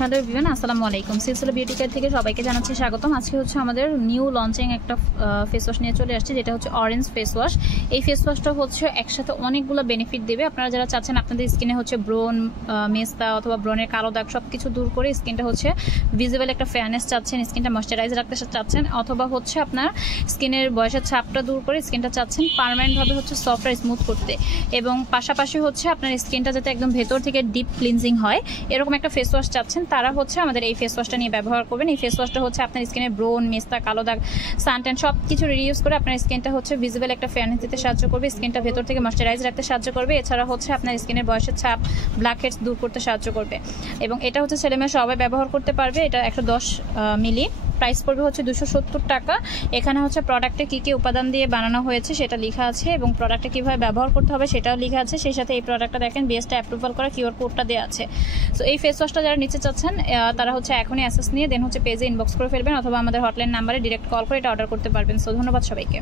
Hello everyone, আসসালামু আলাইকুম। সিলসিলা beauty care থেকে সবাইকে জানাচ্ছি স্বাগতম। আজকে হচ্ছে আমাদের নিউ লঞ্চিং একটা ফেস ওয়াশ নিয়ে চলে আসছে, যেটা হচ্ছে অরেঞ্জ ফেস ওয়াশ। এই ফেস ওয়াশটা হচ্ছে একসাথে অনেকগুলো বেনিফিট দেবে। আপনারা যারা চাচ্ছেন আপনাদের স্কিনে হচ্ছে ব্রণ, মেস্তা অথবা ব্রণের কালো দাগ সব কিছু দূর করে স্কিনটা হচ্ছে ভিজিবল একটা ফেয়ারনেস চাচ্ছেন, স্কিনটা ময়েশ্চারাইজ রাখতে চাচ্ছেন, অথবা হচ্ছে আপনার স্কিনের বয়সের ছাপটা দূর করে স্কিনটা চাচ্ছেন পার্মানেন্টভাবে হচ্ছে সফট আর স্মুথ করতে, এবং পাশাপাশি হচ্ছে আপনার স্কিনটা যাতে একদম ভেতর থেকে ডিপ ক্লিনজিং হয় এরকম একটা ফেস ওয়াশ চাচ্ছেন, তারা হচ্ছে আমাদের এই ফেস ওয়াশটা নিয়ে ব্যবহার করবেন। এই ফেস ওয়াশটা হচ্ছে আপনার স্কিনের ব্রণ, মেস্তা, কালো দাগ, সানট্যান সব কিছু রিডিউস করে আপনার স্কিনটা হচ্ছে ভিজিবল একটা ফেয়ারনেস দিতে সাহায্য করবে, স্কিনটা ভেতর থেকে ময়েশ্চারাইজ রাখতে সাহায্য করবে। এছাড়া হচ্ছে আপনার স্কিনের বয়সের ছাপ, ব্ল্যাক হেডস দূর করতে সাহায্য করবে, এবং এটা হচ্ছে ছেলেমেয়ে সবাই ব্যবহার করতে পারবে। এটা 110 মিলি, প্রাইস পড়বে হচ্ছে 270 টাকা। এখানে হচ্ছে প্রোডাক্টে কী কী উপাদান দিয়ে বানানো হয়েছে সেটা লেখা আছে, এবং প্রোডাক্টে কীভাবে ব্যবহার করতে হবে সেটাও লেখা আছে। সেই সাথে এই প্রোডাক্টটা দেখেন বিএসটা অ্যাপ্রুভাল করা কিউআর কোডটা দেওয়া আছে। সো এই ফেস ওয়াশটা যারা নিতে চাচ্ছেন তারা হচ্ছে এখনই অ্যাসেস নিয়ে দেন হচ্ছে পেজে ইনবক্স করে ফেলবেন, অথবা আমাদের হটলাইন নাম্বারে ডিরেক্ট কল করে এটা অর্ডার করতে পারবেন। সো ধন্যবাদ সবাইকে।